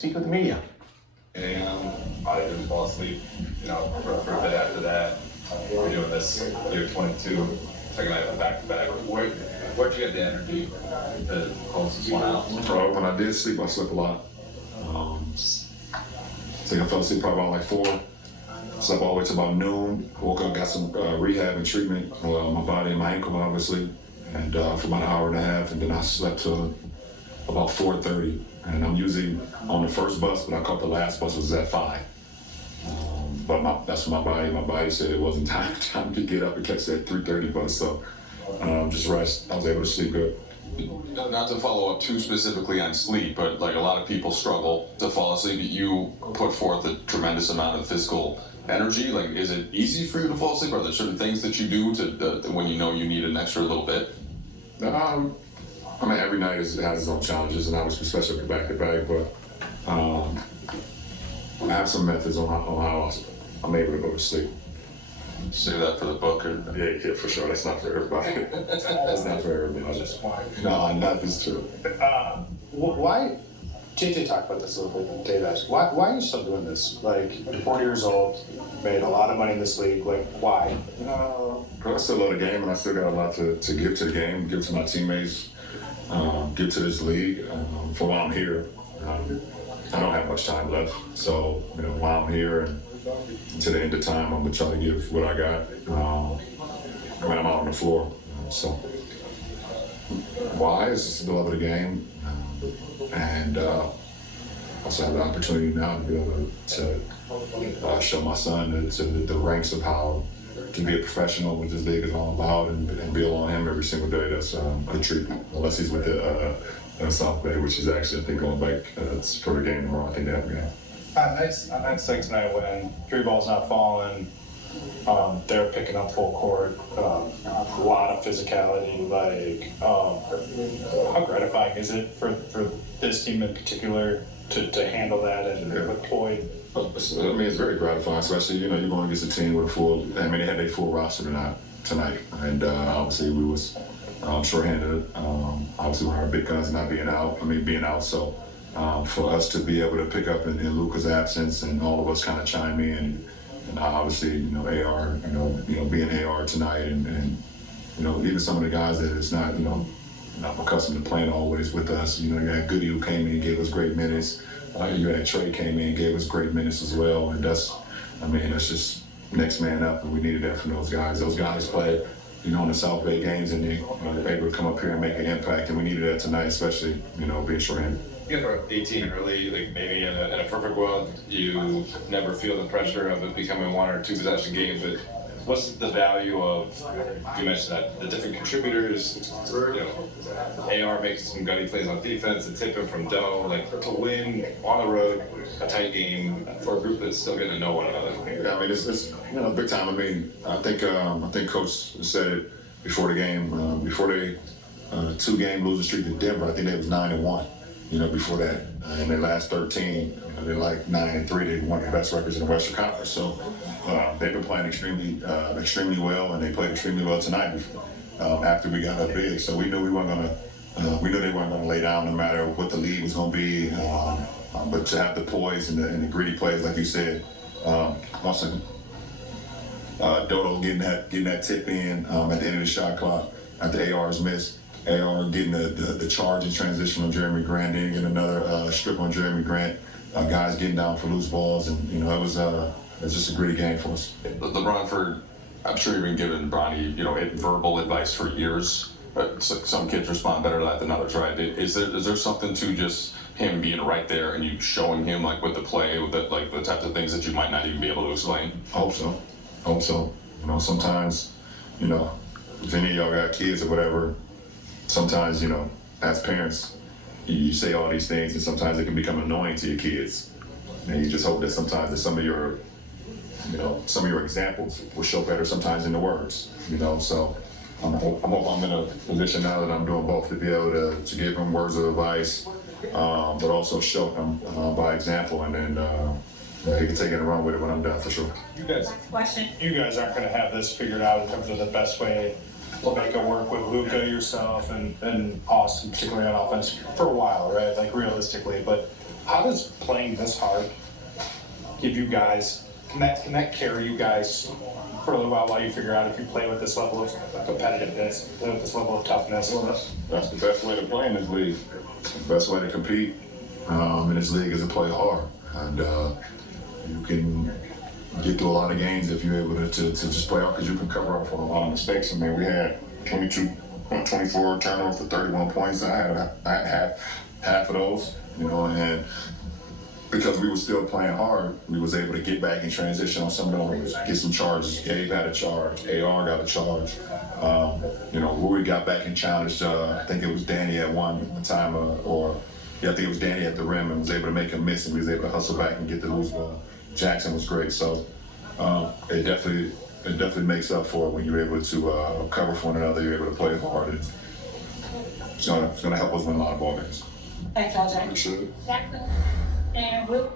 Speak with the media. And I didn't fall asleep, for a bit after that. We're doing this year 22, second night of back to back. Where'd you get the energy to close this one out? When I did sleep, I slept a lot. I think I fell asleep probably about like 4. Slept all the way to about noon. Woke up, got some rehab and treatment. My body and my ankle, obviously, and for about an hour and a half, and then I slept till about 4:30. And I'm usually on the first bus, but I caught the last bus, was at 5. But that's what my body said it wasn't time to get up and catch that 3:30 bus. So just rest. I was able to sleep good. Not to follow up too specifically on sleep, but like a lot of people struggle to fall asleep. You put forth a tremendous amount of physical energy. Like, is it easy for you to fall asleep? Are there certain things that you do to when you know you need an extra little bit? I mean, every night has its own challenges, and obviously, especially with back-to-back, but I have some methods on how I'm able to go to sleep. Save that for the book, or Yeah, for sure. That's not for everybody. That's not for everybody. No, nothing's true. Why? JJ talked about this a little bit. Dave asked, why are you still doing this? Like, you're 40 years old, made a lot of money in this league. Like, why? I still love the game, and I still got a lot to give to the game, give to my teammates, give to this league. For while I'm here, I don't have much time left. So, while I'm here and to the end of time, I'm gonna try to give what I got when I'm out on the floor. So, why is just the love of the game, and also have the opportunity now to be able to show my son the ranks of how to be a professional, what this league is all about, and be along him every single day. That's a treat, unless he's with the South Bay, which is actually, I think, going back for the game tomorrow. I think they have a game. On nights like tonight when 3 balls not falling, they're picking up full court, a lot of physicality. Like, how gratifying is it for this team in particular to handle that and with Floyd? I mean, it's very gratifying, especially, you're going against a team with a full, they had a full roster tonight. And obviously we was shorthanded. Obviously with our big guns being out. So for us to be able to pick up in Luka's absence and all of us kind of chime in, and obviously, AR, being AR tonight, and even some of the guys that is not accustomed to playing always with us. You had Goody who came in and gave us great minutes. You had Trey came in and gave us great minutes as well. And that's just next man up. And we needed that from those guys. Those guys played, in the South Bay games, and they were able to come up here and make an impact. And we needed that tonight, especially, being shorthanded. You guys were up 18 early, like maybe in a perfect world, you never feel the pressure of it becoming 1 or 2 possession games, but what's the value of, you mentioned that, the different contributors, AR making some gutty plays on defense, and tipping from dough, like to win on the road, a tight game for a group that's still getting to know one another. Yeah, it's big time. I think Coach said it before the game, before they 2-game losing streak to Denver. I think they was 9-1. Before that, in their last 13, they're like 9-3. They won the best records in the Western Conference. So they've been playing extremely well, and they played extremely well tonight. After we got up big, so we knew we weren't gonna. We knew they weren't gonna lay down no matter what the lead was gonna be. But to have the poise and the gritty plays, like you said, also Dodo getting that tip in at the end of the shot clock after AR's missed. AR getting the charge and transition on Jeremy Grant, then getting another strip on Jeremy Grant. Guys getting down for loose balls, and it was just a gritty game for us. LeBron, I'm sure you've been giving Bronny, verbal advice for years. But some kids respond better to that than others, right? Is there something to just him being right there and you showing him like with the play, with the types of things that you might not even be able to explain? Hope so. Sometimes, if any of y'all got kids or whatever, sometimes, as parents, you say all these things, and sometimes it can become annoying to your kids. And you just hope that sometimes that some of your examples will show better sometimes in the words. So I'm in a position now that I'm doing both, to be able to give them words of advice, but also show them by example, and then he can take it and run with it when I'm done, for sure. You guys aren't going to have this figured out in terms of the best way to make it work with Luka, yourself, and Austin, particularly on offense, for a while, right? Like, realistically. But how does playing this hard give you guys, can that carry you guys for a little while you figure out if you play with this level of competitiveness, play with this level of toughness? Well, that's the best way to play in this league. The best way to compete in this league is to play hard. And you can get through a lot of games if you're able to just play hard because you can cover up for a lot of mistakes. I mean, we had 24 turnovers for 31 points. I had half of those, you know, and because we were still playing hard, we was able to get back in transition on some of those, get some charges. Gabe had a charge, AR got a charge. You know, Rui got back and challenged, I think it was Danny at one time, I think it was Danny at the rim and was able to make him miss and we was able to hustle back and get the loose ball. Jackson was great, so it definitely makes up for it when you're able to cover for one another, you're able to play hard. It's gonna help us win a lot of ball games. Thanks, LJ. Appreciate it. Jackson and Will.